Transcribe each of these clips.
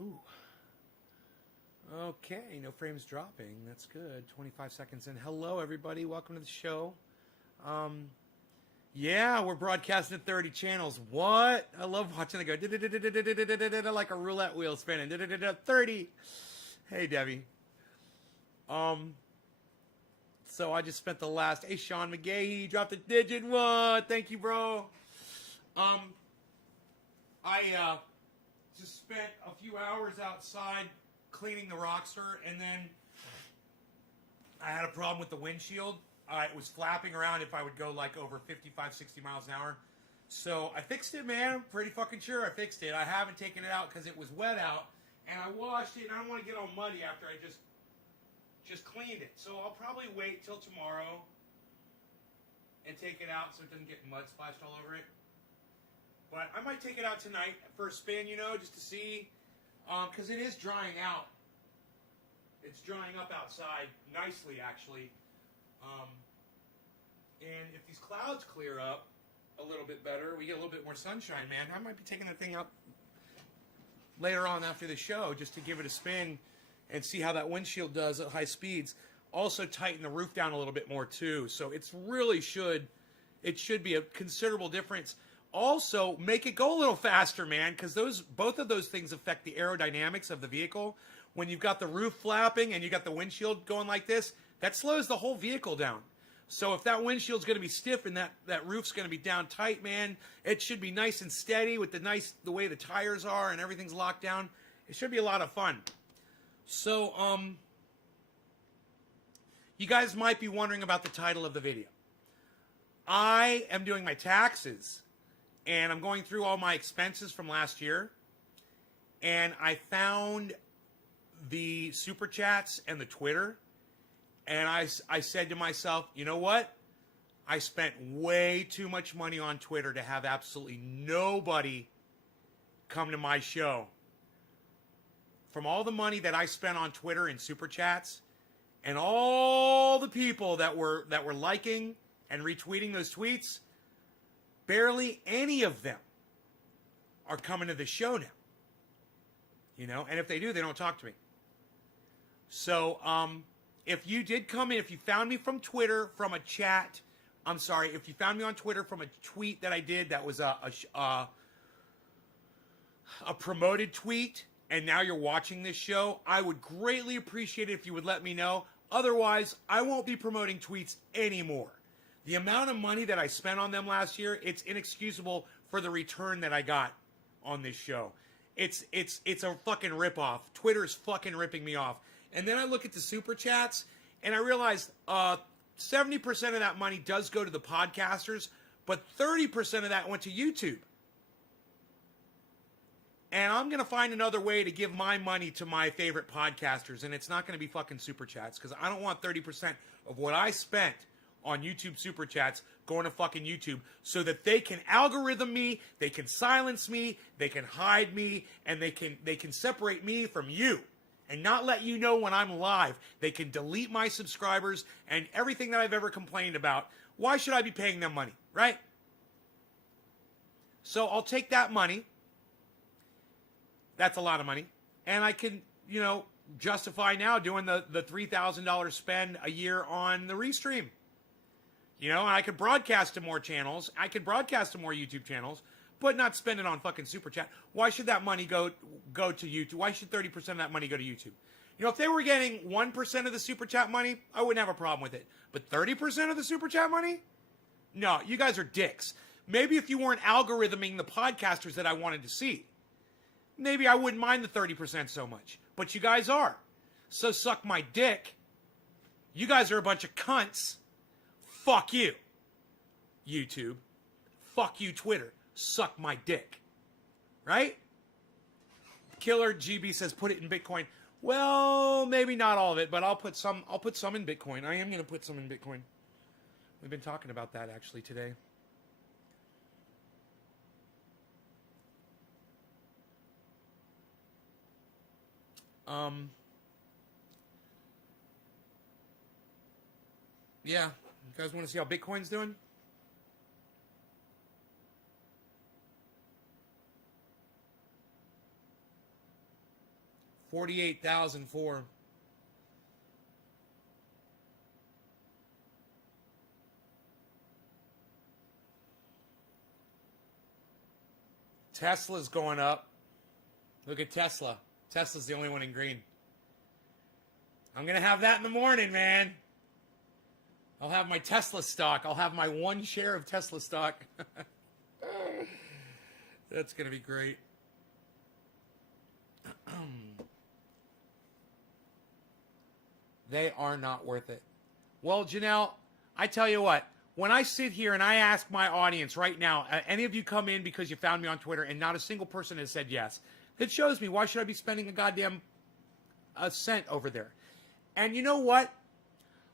Ooh. Okay, no frames dropping. That's good. 25 seconds in. Hello, everybody. Welcome to the show. Yeah, we're broadcasting at 30 channels. What? I love watching it go like a roulette wheel spinning. 30. Hey, Debbie. So I just spent the last. Hey, Sean McGahee, dropped a digit. What? Thank you, bro. I just spent a few hours outside cleaning the Rockster, and then I had a problem with the windshield. It was flapping around if I would go like over 55, 60 miles an hour. So I fixed it, man. I'm pretty fucking sure I fixed it. I haven't taken it out because it was wet out, and I washed it, and I don't want to get all muddy after I just cleaned it. So I'll probably wait till tomorrow and take it out so it doesn't get mud splashed all over it. But I might take it out tonight for a spin, you know, just to see, because it is drying out. It's drying up outside nicely, actually. And if these clouds clear up a little bit better, we get a little bit more sunshine, man. I might be taking the thing up later on after the show just to give it a spin and see how that windshield does at high speeds. Also tighten the roof down a little bit more too. So it should be a considerable difference. Also, make it go a little faster, man, because both of those things affect the aerodynamics of the vehicle. When you've got the roof flapping and you got the windshield going like this, that slows the whole vehicle down. So if that windshield's going to be stiff and that roof's going to be down tight, man, it should be nice and steady with the way the tires are and everything's locked down. It should be a lot of fun. So, you guys might be wondering about the title of the video. I am doing my taxes, and I'm going through all my expenses from last year, and I found the Super Chats and the Twitter, and I said to myself, you know what? I spent way too much money on Twitter to have absolutely nobody come to my show. From all the money that I spent on Twitter and Super Chats, and all the people that were liking and retweeting those tweets, barely any of them are coming to the show now. You know, and if they do, they don't talk to me. So, if you did come in, if you found me from Twitter, from a chat, if you found me on Twitter from a tweet that I did that was a promoted tweet, and now you're watching this show, I would greatly appreciate it if you would let me know. Otherwise, I won't be promoting tweets anymore. The amount of money that I spent on them last year, it's inexcusable for the return that I got on this show. It's a fucking ripoff. Twitter's fucking ripping me off. And then I look at the Super Chats, and I realize 70% of that money does go to the podcasters, but 30% of that went to YouTube. And I'm going to find another way to give my money to my favorite podcasters, and it's not going to be fucking Super Chats, because I don't want 30% of what I spent on YouTube Super Chats going to fucking YouTube so that they can algorithm me, they can silence me, they can hide me, and they can separate me from you and not let you know when I'm live. They can delete my subscribers and everything that I've ever complained about. Why should I be paying them money, right? So I'll take that money. That's a lot of money. And I can, justify now doing the $3,000 spend a year on the Restream. And I could broadcast to more channels. I could broadcast to more YouTube channels, but not spend it on fucking Super Chat. Why should that money go to YouTube? Why should 30% of that money go to YouTube? If they were getting 1% of the Super Chat money, I wouldn't have a problem with it. But 30% of the Super Chat money? No, you guys are dicks. Maybe if you weren't algorithming the podcasters that I wanted to see, maybe I wouldn't mind the 30% so much. But you guys are. So suck my dick. You guys are a bunch of cunts. Fuck you, YouTube. Fuck you, Twitter. Suck my dick. Right? Killer GB says put it in Bitcoin. Well, maybe not all of it, but I'll put some in Bitcoin. I am going to put some in Bitcoin. We've been talking about that actually today. Yeah. You guys want to see how Bitcoin's doing? 48,004. Tesla's going up. Look at Tesla. Tesla's the only one in green. I'm going to have that in the morning, man. I'll have my Tesla stock. I'll have my 1 share of Tesla stock. That's going to be great. They are not worth it. Well, Janelle, I tell you what. When I sit here and I ask my audience right now, any of you come in because you found me on Twitter and not a single person has said yes, that shows me why should I be spending a cent over there? And you know what?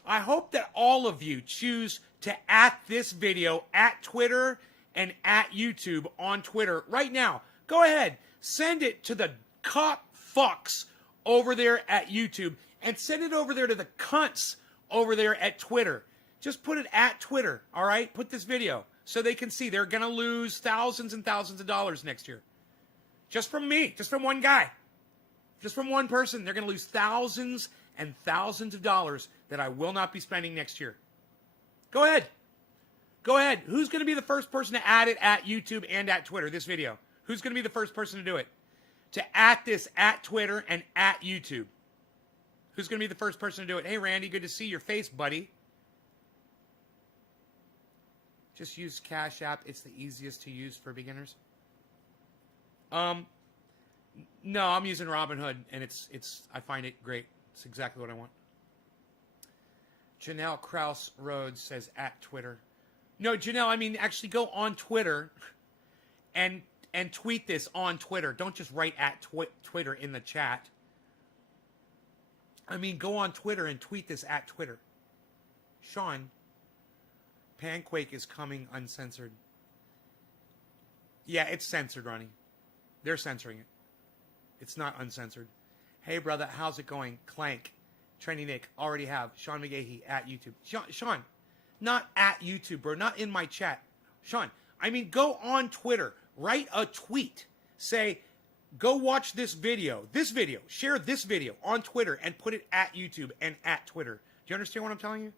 I hope that all of you choose to at this video at Twitter and at YouTube on Twitter right now. Go ahead. Send it to the cop fucks over there at YouTube and send it over there to the cunts over there at Twitter. Just put it at Twitter, all right? Put this video so they can see they're going to lose thousands and thousands of dollars next year. Just from me, just from one guy, just from one person. They're going to lose thousands and thousands of dollars that I will not be spending next year. Go ahead. Go ahead. Who's going to be the first person to add it at YouTube and at Twitter, this video? Who's going to be the first person to do it? To at this at Twitter and at YouTube. Who's going to be the first person to do it? Hey, Randy, good to see your face, buddy. Just use Cash App. It's the easiest to use for beginners. No, I'm using Robinhood, and I find it great. It's exactly what I want. Janelle Krause Rhodes says at Twitter. No, Janelle, I mean actually go on Twitter and tweet this on Twitter. Don't just write at Twitter in the chat. I mean, go on Twitter and tweet this at Twitter. Sean. Panquake is coming uncensored. Yeah, it's censored, Ronnie. They're censoring it. It's not uncensored. Hey, brother, how's it going? Clank. Trendy Nick. Already have. Sean McGahee at YouTube. Sean, not at YouTube, bro. Not in my chat. Sean, I mean, go on Twitter. Write a tweet. Say, go watch this video. This video. Share this video on Twitter and put it at YouTube and at Twitter. Do you understand what I'm telling you?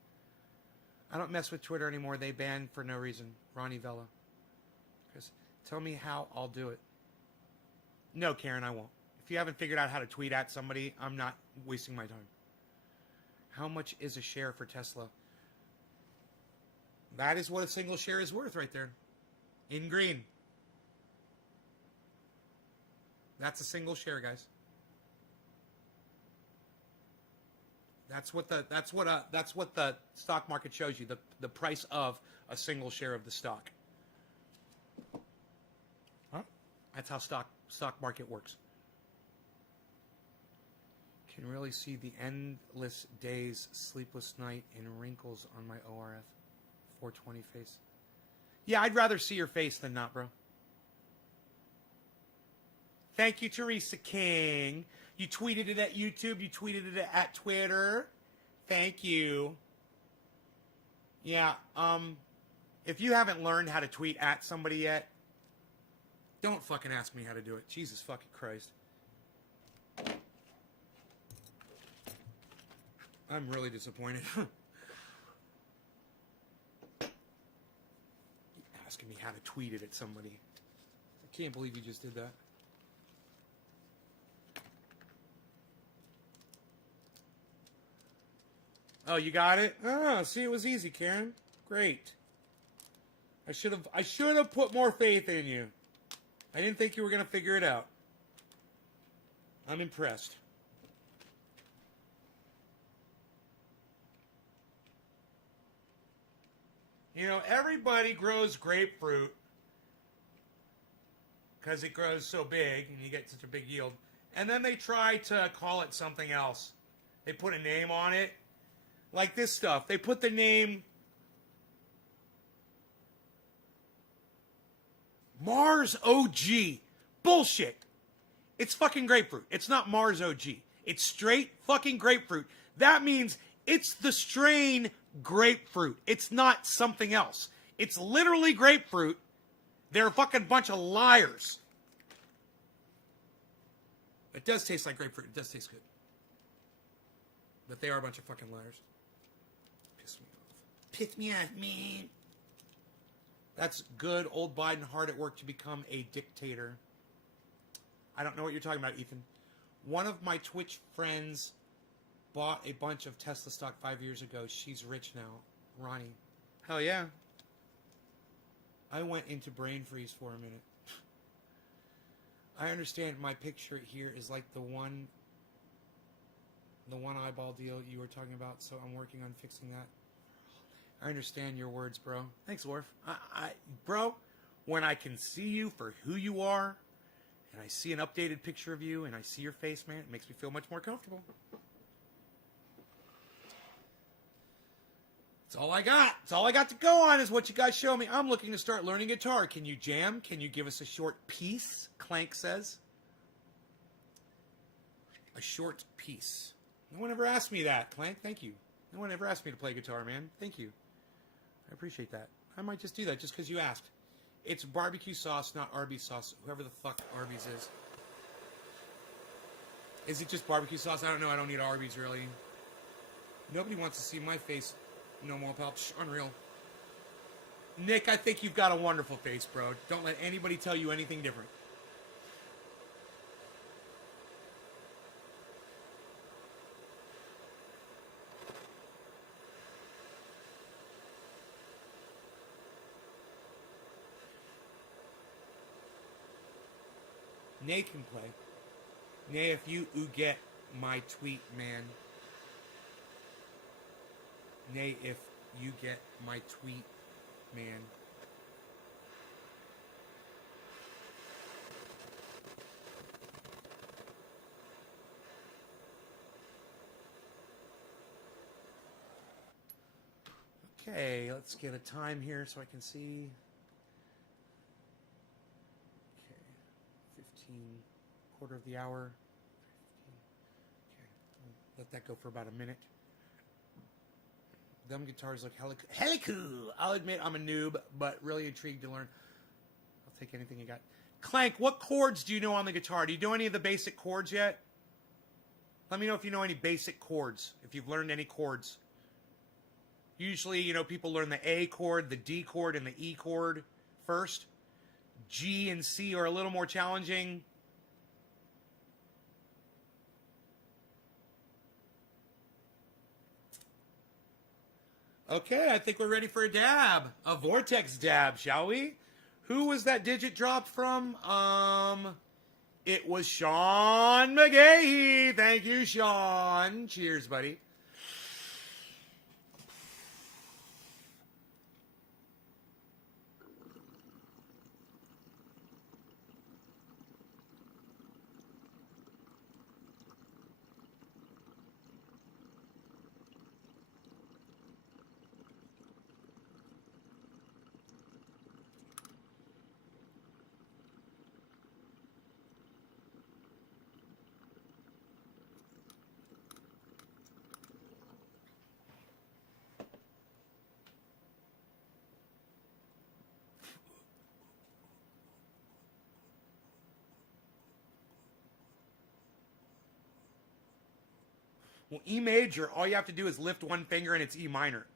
I don't mess with Twitter anymore. They ban for no reason. Ronnie Vella. Chris, tell me how I'll do it. No, Karen, I won't. If you haven't figured out how to tweet at somebody, I'm not wasting my time. How much is a share for Tesla? That is what a single share is worth right there. In green. That's a single share, guys. That's what the stock market shows you, the price of a single share of the stock. Huh? That's how stock market works. Can really see the endless days, sleepless night, and wrinkles on my ORF 420 face. Yeah, I'd rather see your face than not, bro. Thank you, Teresa King. You tweeted it at YouTube. You tweeted it at Twitter. Thank you. Yeah, if you haven't learned how to tweet at somebody yet, don't fucking ask me how to do it. Jesus fucking Christ. I'm really disappointed. Asking me how to tweet it at somebody. I can't believe you just did that. Oh, you got it? Oh, see, it was easy, Karen. Great. I should have put more faith in you. I didn't think you were going to figure it out. I'm impressed. You know, everybody grows grapefruit because it grows so big and you get such a big yield. And then they try to call it something else. They put a name on it. Like this stuff. They put the name Mars OG. Bullshit. It's fucking grapefruit. It's not Mars OG. It's straight fucking grapefruit. That means it's the strain grapefruit. It's not something else. It's literally grapefruit. They're a fucking bunch of liars. It does taste like grapefruit. It does taste good. But they are a bunch of fucking liars. Piss me off. Piss me off, man. That's good. Old Biden hard at work to become a dictator. I don't know what you're talking about, Ethan. One of my Twitch friends bought a bunch of Tesla stock 5 years ago. She's rich now. Ronnie. Hell yeah. I went into brain freeze for a minute. I understand my picture here is like the one eyeball deal you were talking about, so I'm working on fixing that. I understand your words, bro. Thanks, Worf. Bro, when I can see you for who you are, and I see an updated picture of you, and I see your face, man, it makes me feel much more comfortable. That's all I got. That's all I got to go on is what you guys show me. I'm looking to start learning guitar. Can you jam? Can you give us a short piece? Clank says. A short piece. No one ever asked me that, Clank. Thank you. No one ever asked me to play guitar, man. Thank you. I appreciate that. I might just do that just because you asked. It's barbecue sauce, not Arby's sauce. Whoever the fuck Arby's is. Is it just barbecue sauce? I don't know. I don't eat Arby's, really. Nobody wants to see my face. No more, pal. Unreal. Nick, I think you've got a wonderful face, bro. Don't let anybody tell you anything different. Nay can play. Nay, if you get my tweet, man. Nay, if you get my tweet, man. Okay, let's get a time here so I can see. Okay, 15, quarter of the hour. 15. Okay, let that go for about a minute. Them guitars look hella cool. I'll admit I'm a noob, but really intrigued to learn. I'll take anything you got. Clank, what chords do you know on the guitar? Do you know any of the basic chords yet? Let me know if you know any basic chords, if you've learned any chords. Usually, you know, people learn the A chord, the D chord, and the E chord first. G and C are a little more challenging. Okay, I think we're ready for a dab. A vortex dab, shall we? Who was that digit dropped from? It was Sean McGahee. Thank you, Sean. Cheers, buddy. Well, E major, all you have to do is lift one finger and it's E minor.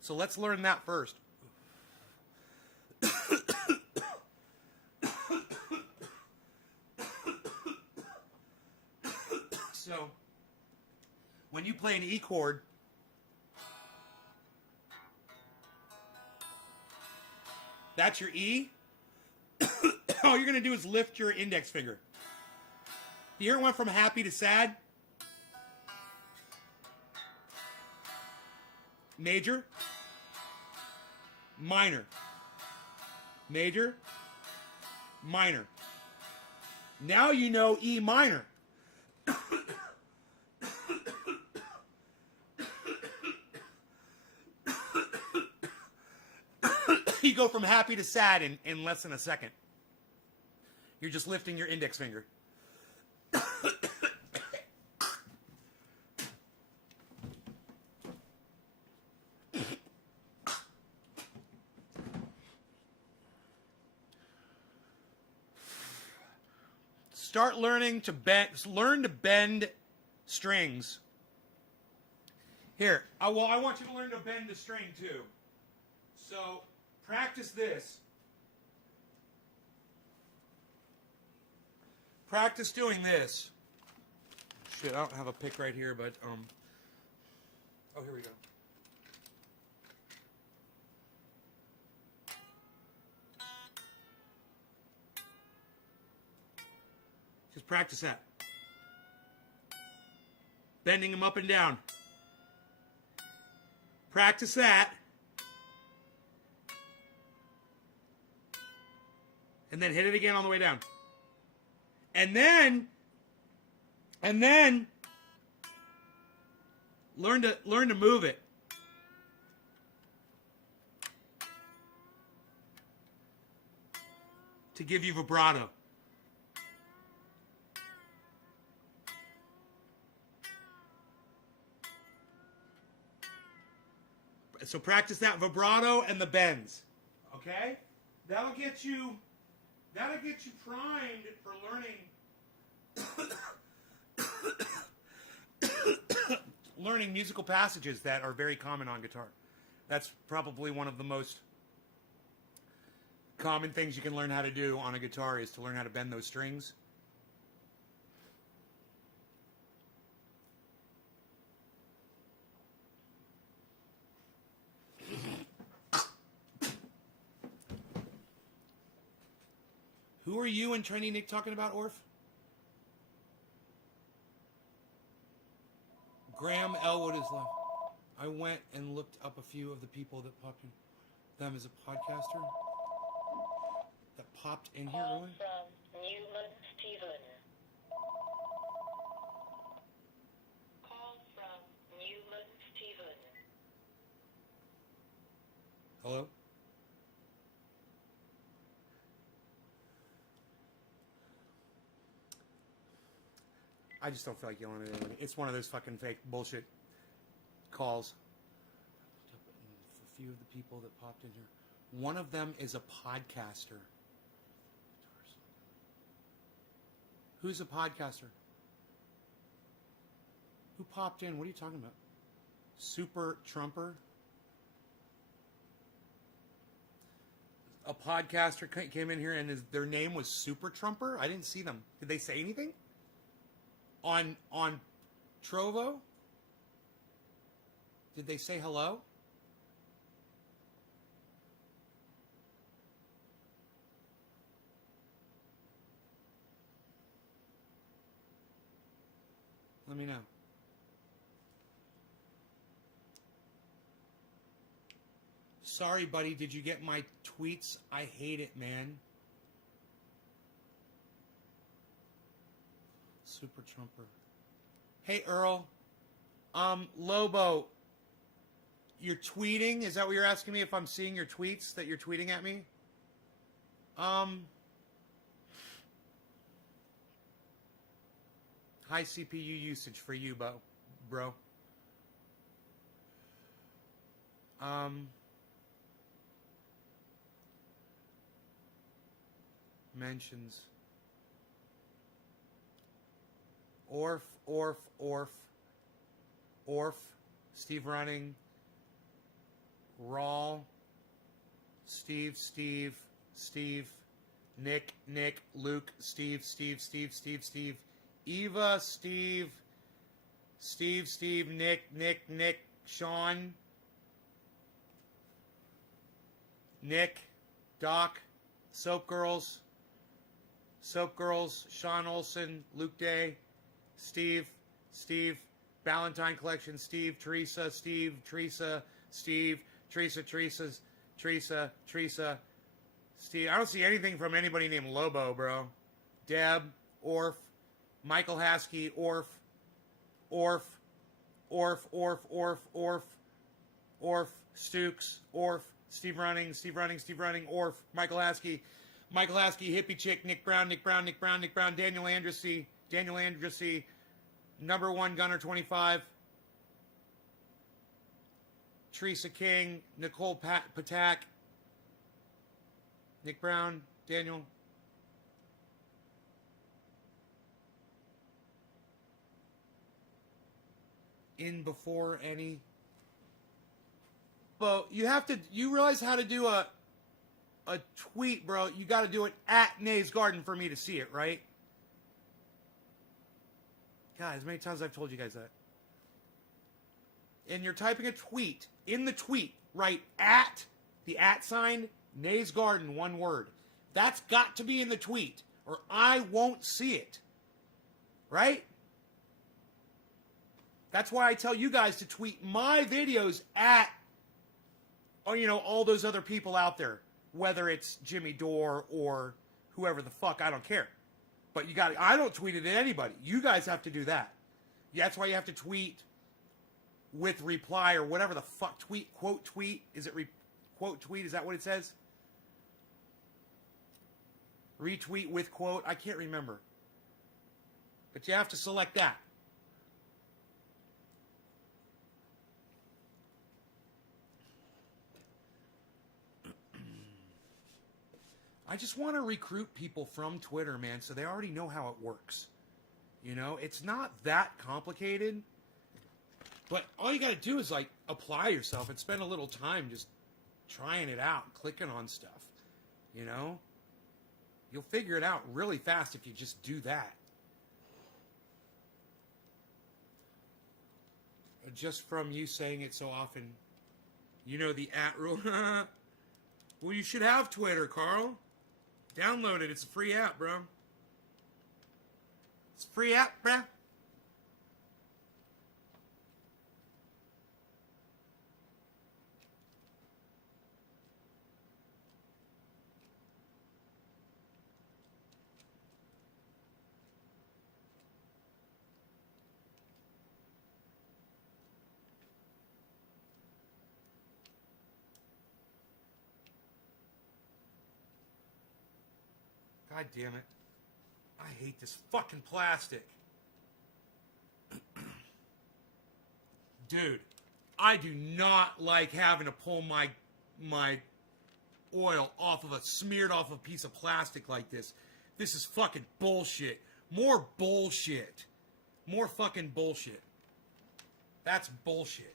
So let's learn that first. So, when you play an E chord, that's your E. All you're going to do is lift your index finger. You hear it went from happy to sad? Major. Minor. Major. Minor. Now you know E minor. You go from happy to sad in less than a second. You're just lifting your index finger. start learning to learn to bend strings. Here, I want you to learn to bend the string too. So practice this. Practice doing this. Shit, I don't have a pick right here, but oh, here we go. Just practice that. Bending them up and down. Practice that. And then hit it again on the way down. And then learn to move it. To give you vibrato. So practice that vibrato and the bends. Okay? That'll get you primed for learning musical passages that are very common on guitar. That's probably one of the most common things you can learn how to do on a guitar is to learn how to bend those strings. Who are you and Trendy Nick talking about, Orf? Graham Elwood is left. I went and looked up a few of the people that popped in. Them as a podcaster that popped in here earlier. From Newman Steven. Call from Newman Steven. Hello? I just don't feel like yelling at anybody. It's one of those fucking fake bullshit calls. A few of the people that popped in here. One of them is a podcaster. Who's a podcaster? Who popped in? What are you talking about? Super Trumper? A podcaster came in here and their name was Super Trumper? I didn't see them. Did they say anything? On Trovo? Did they say hello? Let me know. Sorry, buddy. Did you get my tweets? I hate it, man. Super Trumper. Hey, Earl. Lobo. You're tweeting? Is that what you're asking me if I'm seeing your tweets that you're tweeting at me? High CPU usage for you, bro. Mentions. Orf, Steve Running, Rawl, Steve, Nick, Luke, Steve, Eva, Steve, Nick, Sean, Nick, Doc, Soap Girls, Sean Olson, Luke Day, Steve, Valentine Collection, Teresa, Teresa, Steve, Steve. I don't see anything from anybody named Lobo, bro. Deb, Orf, Michael Haskey, Orf, Stukes, Orf, Steve Running, Orf, Michael Haskey, Hippie Chick, Nick Brown, Daniel Andressy, number one Gunner 25, Teresa King, Nicole Patak, Nick Brown, Daniel. in before any. Well, you realize how to do a tweet, bro. You got to do it at Nays Garden for me to see it, right? God, as many times as I've told you guys that. And you're typing a tweet. In the tweet, write at, the at sign, Nays Garden, one word. That's got to be in the tweet, or I won't see it. Right? That's why I tell you guys to tweet my videos at, all those other people out there. Whether it's Jimmy Dore or whoever the fuck, I don't care. But I don't tweet it at anybody. You guys have to do that. That's why you have to tweet with reply or whatever the fuck. Quote tweet. Is it quote tweet? Is that what it says? Retweet with quote. I can't remember. But you have to select that. I just want to recruit people from Twitter, man, so they already know how it works. It's not that complicated. But all you got to do is, apply yourself and spend a little time just trying it out, clicking on stuff. You'll figure it out really fast if you just do that. Just from you saying it so often, the at rule. Well, you should have Twitter, Carl. Download it. It's a free app, bro. It's a free app, bro. God damn it. I hate this fucking plastic. Dude, I do not like having to pull my oil smeared off a piece of plastic like this. This is fucking bullshit. More bullshit. More fucking bullshit. That's bullshit.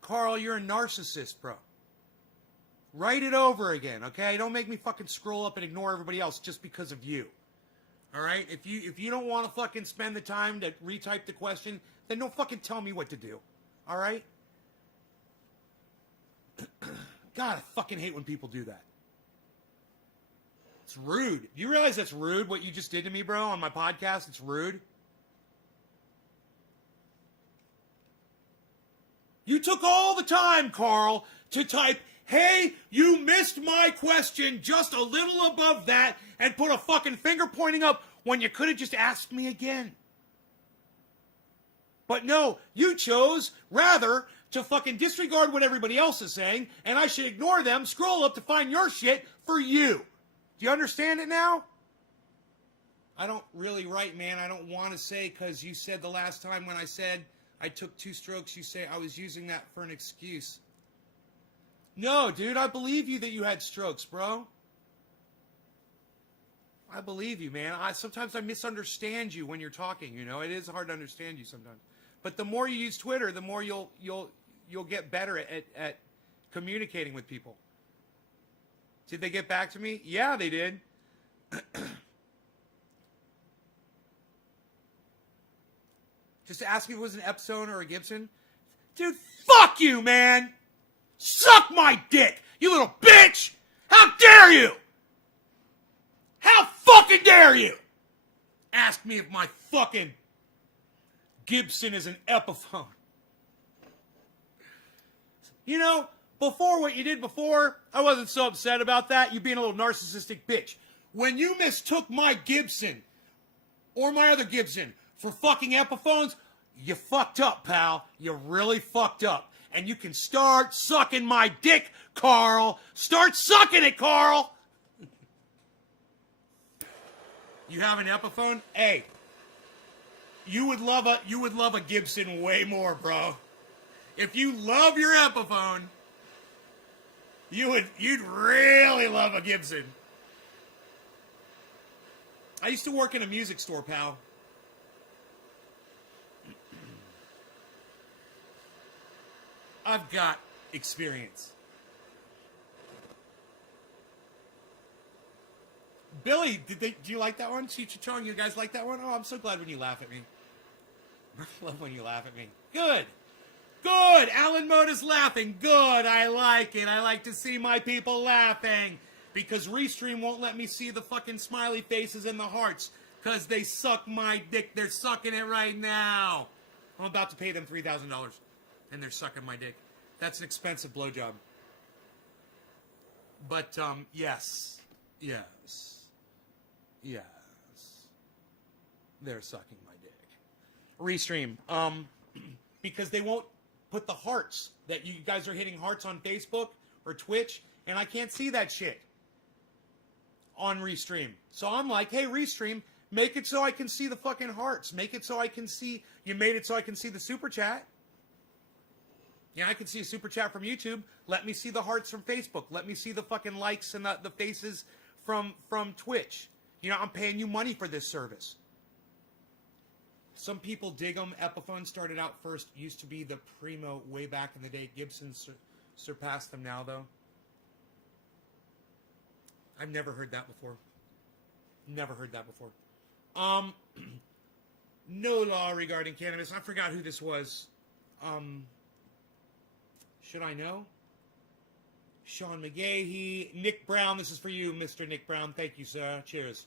Carl, you're a narcissist, bro. Write it over again, okay? Don't make me fucking scroll up and ignore everybody else just because of you. All right? If you don't want to fucking spend the time to retype the question, then don't fucking tell me what to do. All right? God, I fucking hate when people do that. It's rude. Do you realize that's rude, what you just did to me, bro, on my podcast? It's rude. You took all the time, Carl, to type, hey, you missed my question just a little above that, and put a fucking finger pointing up when you could have just asked me again. But no, you chose, rather, to fucking disregard what everybody else is saying, and I should ignore them, scroll up to find your shit for you. Do you understand it now? I don't really write, man. I don't want to say, because you said the last time when I said I took 2 strokes, you say I was using that for an excuse. No, dude, I believe you that you had strokes, bro. I believe you, man. Sometimes I misunderstand you when you're talking, It is hard to understand you sometimes. But the more you use Twitter, the more you'll get better at communicating with people. Did they get back to me? Yeah, they did. Just ask me if it was an Epson or a Gibson. Dude, fuck you, man! Suck my dick, you little bitch! How dare you! How fucking dare you! Ask me if my fucking Gibson is an Epiphone. Before what you did before, I wasn't so upset about that. You being a little narcissistic bitch. When you mistook my Gibson or my other Gibson for fucking Epiphones, you fucked up, pal. You really fucked up. And you can start sucking my dick, Carl. Start sucking it, Carl. You have an Epiphone? Hey, you would love a Gibson way more, bro. If you love your Epiphone, you'd really love a Gibson. I used to work in a music store, pal. I've got experience. Billy, do you like that one? Cheech and Chong, you guys like that one? Oh, I'm so glad when you laugh at me. I love when you laugh at me. Good. Good. Alan Moda's laughing. Good. I like it. I like to see my people laughing. Because Restream won't let me see the fucking smiley faces and the hearts. Because they suck my dick. They're sucking it right now. I'm about to pay them $3,000. And they're sucking my dick. That's an expensive blowjob. But, yes. Yes. Yes. They're sucking my dick. Restream. Because they won't put the hearts that you guys are hitting hearts on Facebook or Twitch, and I can't see that shit on Restream. So I'm like, hey, Restream, make it so I can see the fucking hearts. Make it so I can see, you made it so I can see the super chat. Yeah, I can see a super chat from YouTube. Let me see the hearts from Facebook. Let me see the fucking likes and the faces from Twitch. You know, I'm paying you money for this service. Some people dig them. Epiphone started out first. Used to be the primo way back in the day. Gibson surpassed them now, though. I've never heard that before. Never heard that before. No law regarding cannabis. I forgot who this was. Should I know? Sean McGahee. Nick Brown. This is for you, Mr. Nick Brown. Thank you, sir. Cheers.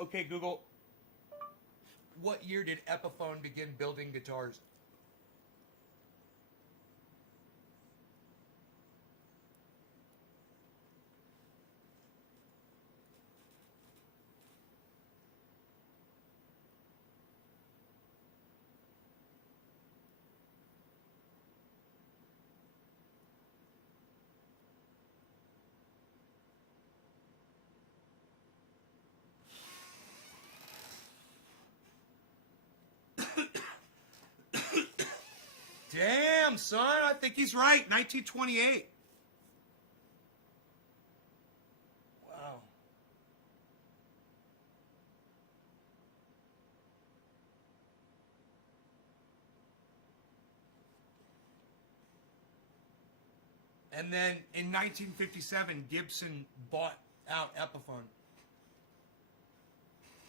Okay, Google. What year did Epiphone begin building guitars? Damn, son, I think he's right. 1928. Wow. And then in 1957, Gibson bought out Epiphone.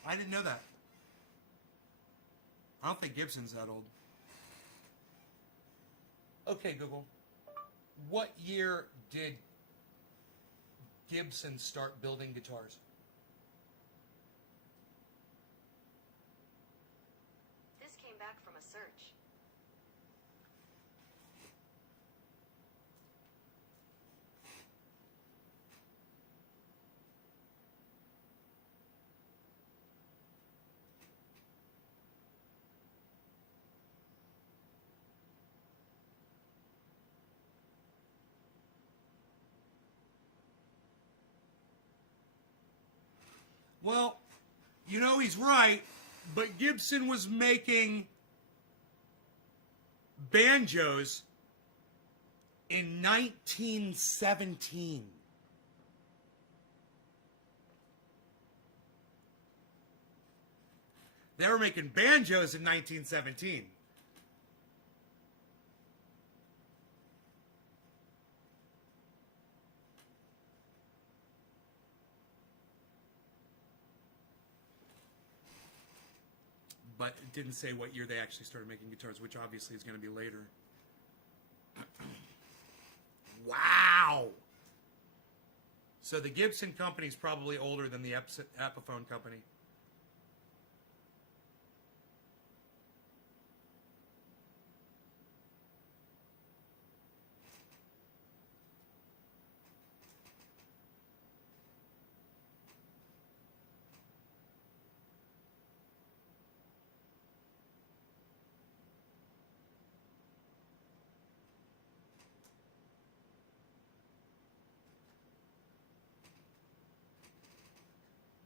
I didn't know that. I don't think Gibson's that old. Okay, Google. What year did Gibson start building guitars? This came back from a search. Well, you know he's right, but Gibson was making banjos in 1917. They were making banjos in 1917. But it didn't say what year they actually started making guitars, which obviously is going to be later. Wow! So the Gibson company is probably older than the Epiphone company.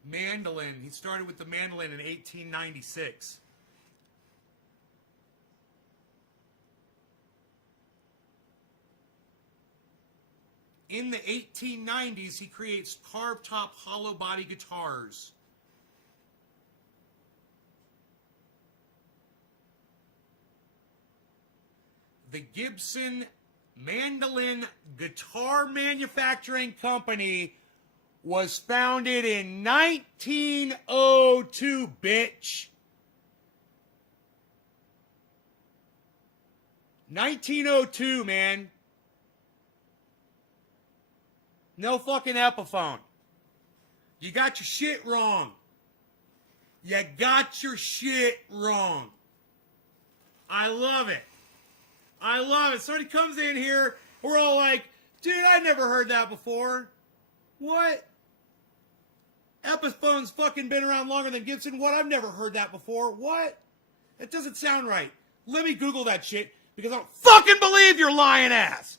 Mandolin. He started with the mandolin in 1896. In the 1890s, he creates carved top hollow body guitars. The Gibson Mandolin Guitar Manufacturing Company was founded in 1902, bitch. 1902, man. No fucking Epiphone. You got your shit wrong. You got your shit wrong. I love it. I love it. Somebody comes in here, we're all like, dude, I never heard that before. What? Epiphone's fucking been around longer than Gibson? What? I've never heard that before. What? That doesn't sound right. Let me Google that shit because I don't fucking believe your lying ass.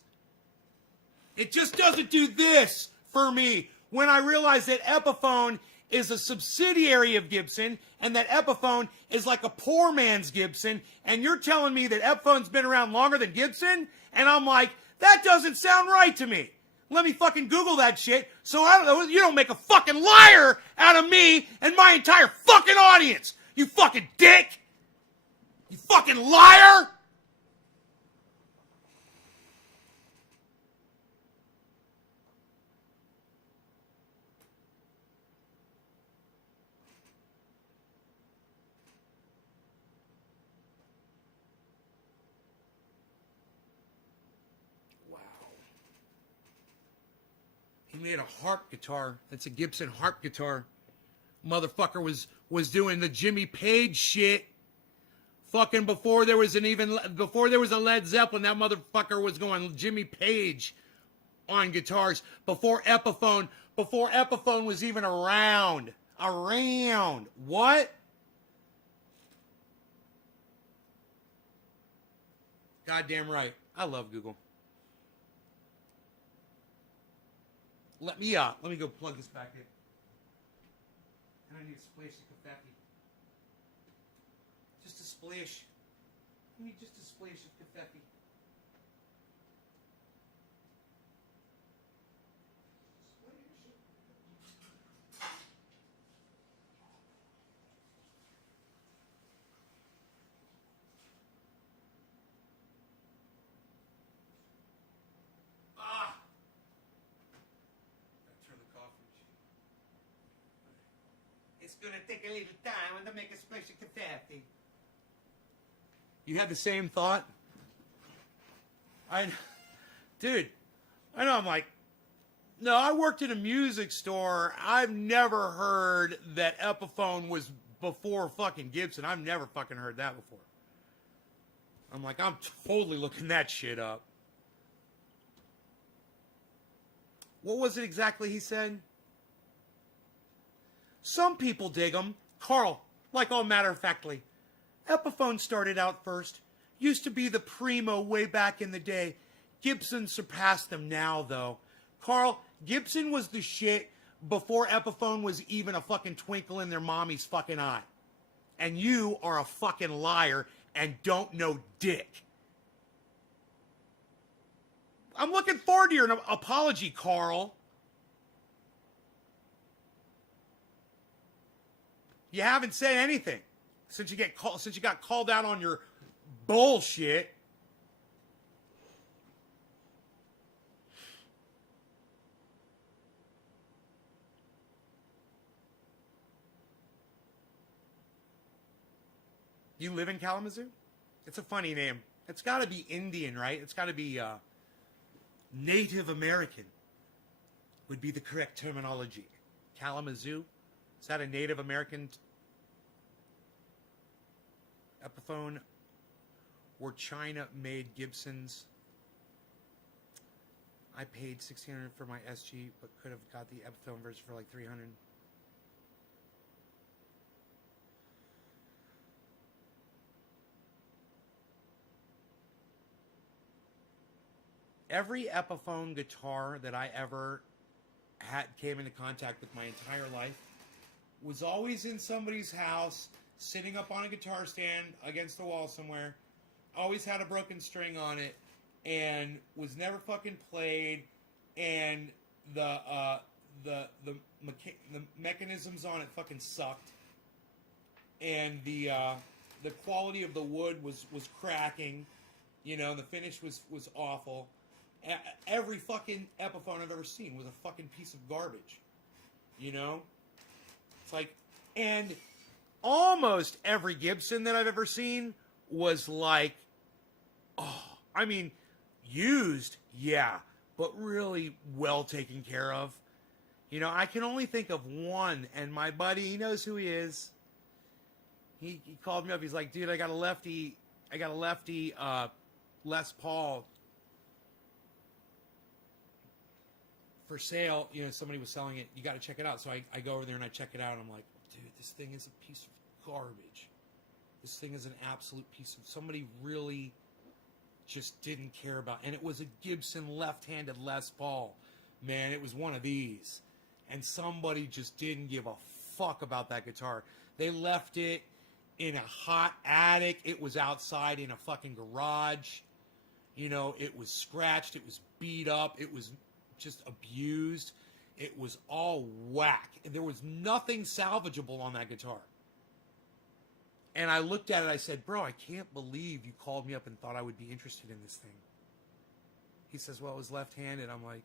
It just doesn't do this for me when I realize that Epiphone is a subsidiary of Gibson and that Epiphone is like a poor man's Gibson, and you're telling me that Epiphone's been around longer than Gibson? And I'm like, that doesn't sound right to me. Let me fucking Google that shit so I don't know, you don't make a fucking liar out of me and my entire fucking audience. You fucking dick. You fucking liar. He made a harp guitar. That's a Gibson harp guitar. Motherfucker was doing the Jimmy Page shit. Fucking before there was a Led Zeppelin, that motherfucker was going Jimmy Page on guitars. Before Epiphone was even around. What? Goddamn right. I love Google. Let me go plug this back in. And I need a splash of confetti. Just a splash. I need just a splash of confetti. It's gonna take a little time to make a splash of confetti. You had the same thought? Dude, I know. I'm like, no, I worked in a music store. I've never heard that Epiphone was before fucking Gibson. I've never fucking heard that before. I'm like, I'm totally looking that shit up. What was it exactly he said? Some people dig them. Carl, like all matter-of-factly, Epiphone started out first. Used to be the primo way back in the day. Gibson surpassed them now, though. Carl, Gibson was the shit before Epiphone was even a fucking twinkle in their mommy's fucking eye. And you are a fucking liar and don't know dick. I'm looking forward to your apology, Carl. You haven't said anything since you got called out on your bullshit. You live in Kalamazoo? It's a funny name. It's got to be Indian, right? It's got to be Native American would be the correct terminology. Kalamazoo? Is that a Native American Epiphone or China made Gibsons? I paid $1,600 for my SG, but could have got the Epiphone version for like $300. Every Epiphone guitar that I ever came into contact with my entire life was always in somebody's house, sitting up on a guitar stand against the wall somewhere. Always had a broken string on it, and was never fucking played. And the mechanisms on it fucking sucked. And the quality of the wood was cracking. You know, the finish was awful. Every fucking Epiphone I've ever seen was a fucking piece of garbage. You know? It's like, and almost every Gibson that I've ever seen was like, oh, I mean, used, yeah, but really well taken care of. You know, I can only think of one, and my buddy, he knows who he is. He called me up. He's like, dude, I got a lefty Les Paul for sale. You know, somebody was selling it. You got to check it out. So I go over there and I check it out. And I'm like, dude, this thing is a piece of garbage. This thing is an absolute piece of, somebody really just didn't care about. And it was a Gibson left-handed Les Paul. Man, it was one of these. And somebody just didn't give a fuck about that guitar. They left it in a hot attic. It was outside in a fucking garage. You know, it was scratched. It was beat up. It was just abused. It was all whack. And there was nothing salvageable on that guitar. And I looked at it. I said, bro, I can't believe you called me up and thought I would be interested in this thing. He says, well, it was left-handed. I'm like,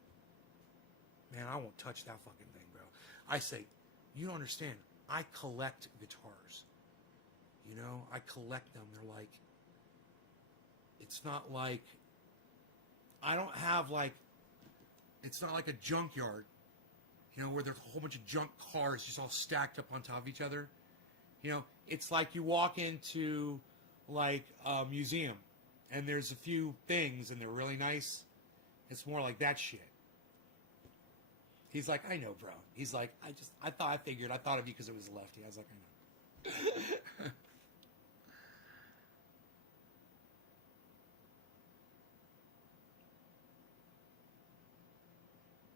man, I won't touch that fucking thing, bro. I say, you don't understand. I collect guitars. You know, I collect them. They're like, it's not like, I don't have like, it's not like a junkyard, you know, where there's a whole bunch of junk cars just all stacked up on top of each other. You know, it's like you walk into like a museum and there's a few things and they're really nice. It's more like that shit. He's like, I know, bro. He's like, I thought of you because it was a lefty. I was like, I know.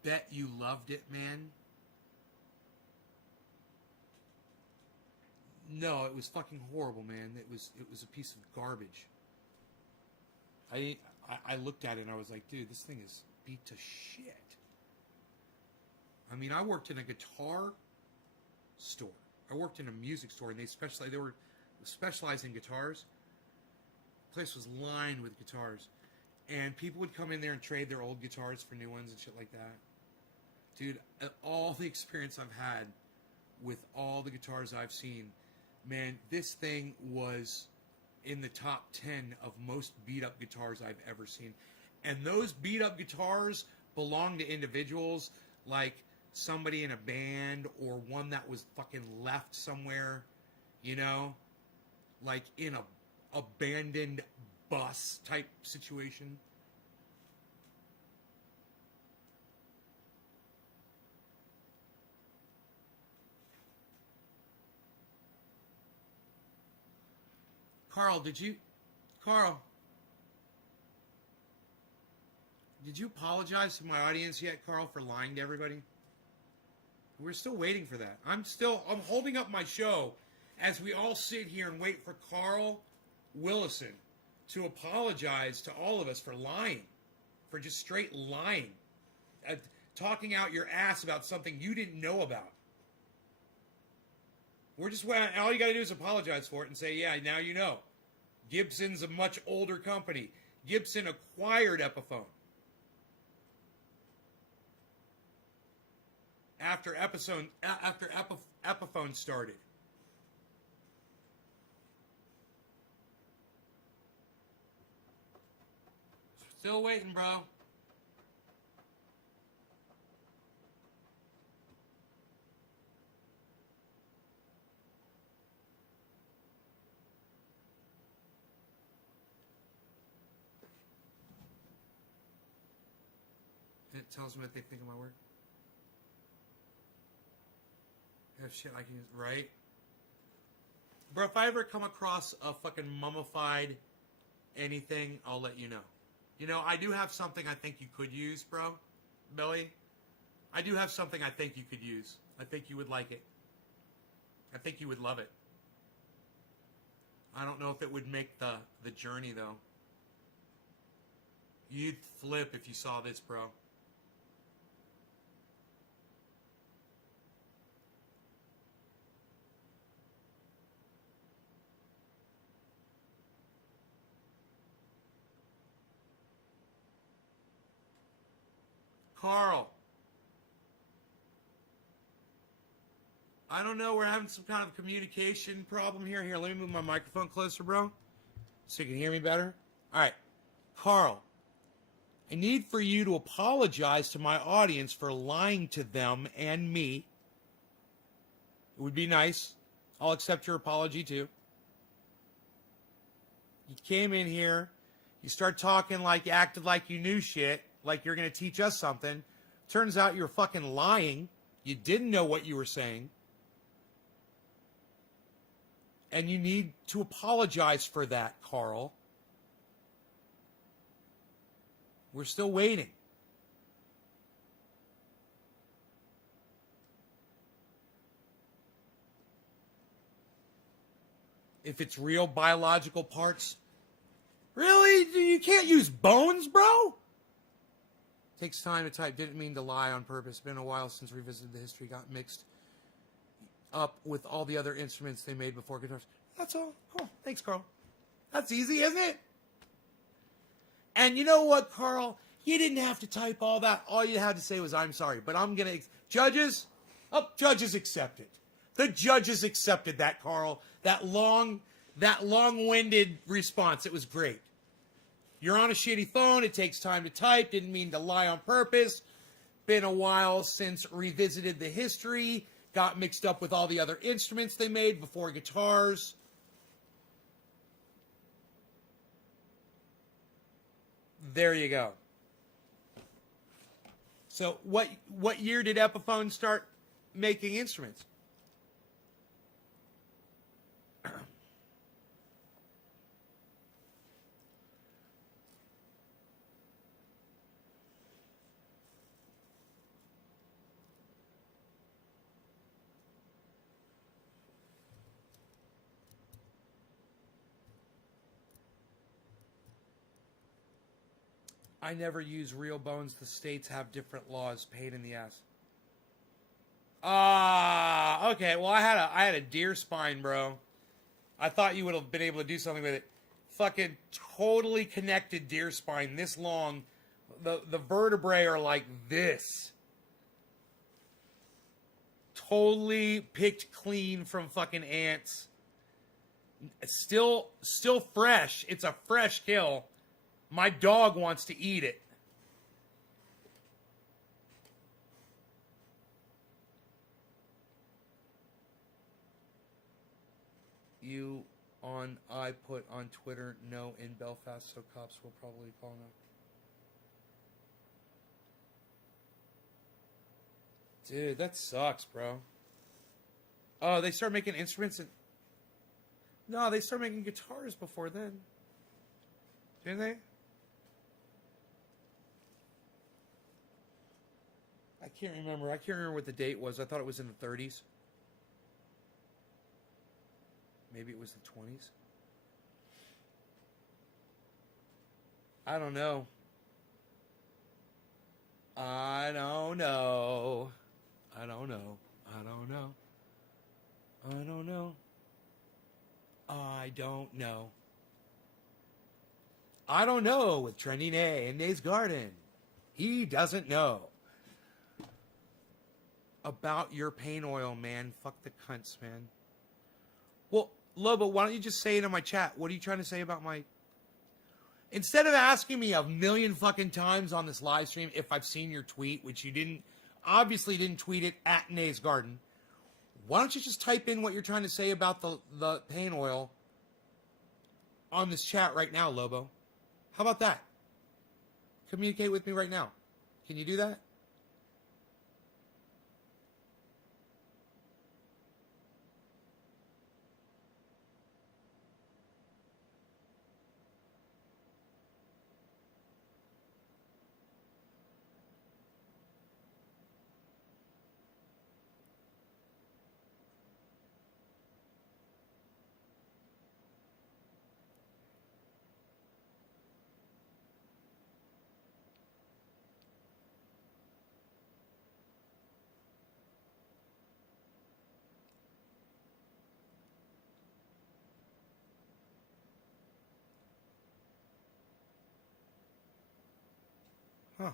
Bet you loved it, man. No, it was fucking horrible, man. It was a piece of garbage. I looked at it and I was like, dude, this thing is beat to shit. I mean, I worked in a guitar store. I worked in a music store, and they were specialized in guitars. The place was lined with guitars, and people would come in there and trade their old guitars for new ones and shit like that. Dude, all the experience I've had with all the guitars I've seen, man, this thing was in the top 10 of most beat-up guitars I've ever seen. And those beat-up guitars belong to individuals like somebody in a band or one that was fucking left somewhere, you know, like in a abandoned bus type situation. Carl, did you apologize to my audience yet, Carl, for lying to everybody? We're still waiting for that. I'm holding up my show as we all sit here and wait for Carl Willison to apologize to all of us for lying, for just straight lying, talking out your ass about something you didn't know about. We're just, all you got to do is apologize for it and say, yeah, now you know. Gibson's a much older company. Gibson acquired Epiphone. After Epiphone started. Still waiting, bro. It tells me what they think of my work. Have shit I can use, right? Bro, if I ever come across a fucking mummified anything, I'll let you know. You know, I do have something I think you could use, bro. Billy. I do have something I think you could use. I think you would like it. I think you would love it. I don't know if it would make the journey, though. You'd flip if you saw this, bro. Carl. I don't know. We're having some kind of communication problem here. Here, let me move my microphone closer, bro, so you can hear me better. All right. Carl, I need for you to apologize to my audience for lying to them and me. It would be nice. I'll accept your apology, too. You came in here. You start talking like you acted like you knew shit, like you're going to teach us something. Turns out you're fucking lying. You didn't know what you were saying. And you need to apologize for that, Carl. We're still waiting. If it's real biological parts. Really? You can't use bones, bro? Takes time to type. Didn't mean to lie on purpose. Been a while since revisited the history. Got mixed up with all the other instruments they made before guitars. That's all. Oh, thanks, Carl. That's easy, isn't it? And you know what, Carl? You didn't have to type all that. All you had to say was, I'm sorry. But I'm going to... Judges? Oh, judges accepted. The judges accepted that, Carl. That long-winded response. It was great. You're on a shitty phone. It takes time to type. Didn't mean to lie on purpose. Been a while since revisited the history. Got mixed up with all the other instruments they made before guitars. There you go. So what year did Epiphone start making instruments? I never use real bones. The states have different laws. Pain in the ass. Okay. Well, I had a deer spine, bro. I thought you would have been able to do something with it. Fucking totally connected deer spine, this long. The vertebrae are like this. Totally picked clean from fucking ants. Still fresh. It's a fresh kill. My dog wants to eat it. You on I put on Twitter no in Belfast, so cops will probably call now. Dude, that sucks, bro. Oh, they start making instruments and... No, they start making guitars before then. Didn't they? I can't remember. I can't remember what the date was. I thought it was in the 30s. Maybe it was the 20s. I don't know. I don't know. I don't know. I don't know. I don't know. I don't know. I don't know with Trendy Nay in Nay's Garden. He doesn't know. About your pain oil, man. Fuck the cunts, man. Well, Lobo, why don't you just say it in my chat? What are you trying to say about my... Instead of asking me a million fucking times on this live stream if I've seen your tweet, which you didn't, obviously didn't tweet it at Nay's Garden, why don't you just type in what you're trying to say about the pain oil on this chat right now, Lobo? How about that? Communicate with me right now. Can you do that? Huh.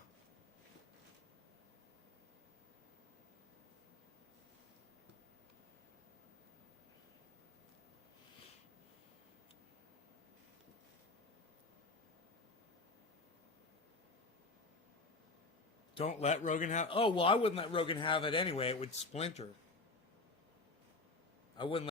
Don't let Rogan have. Oh well, I wouldn't let Rogan have it anyway. It would splinter. I wouldn't.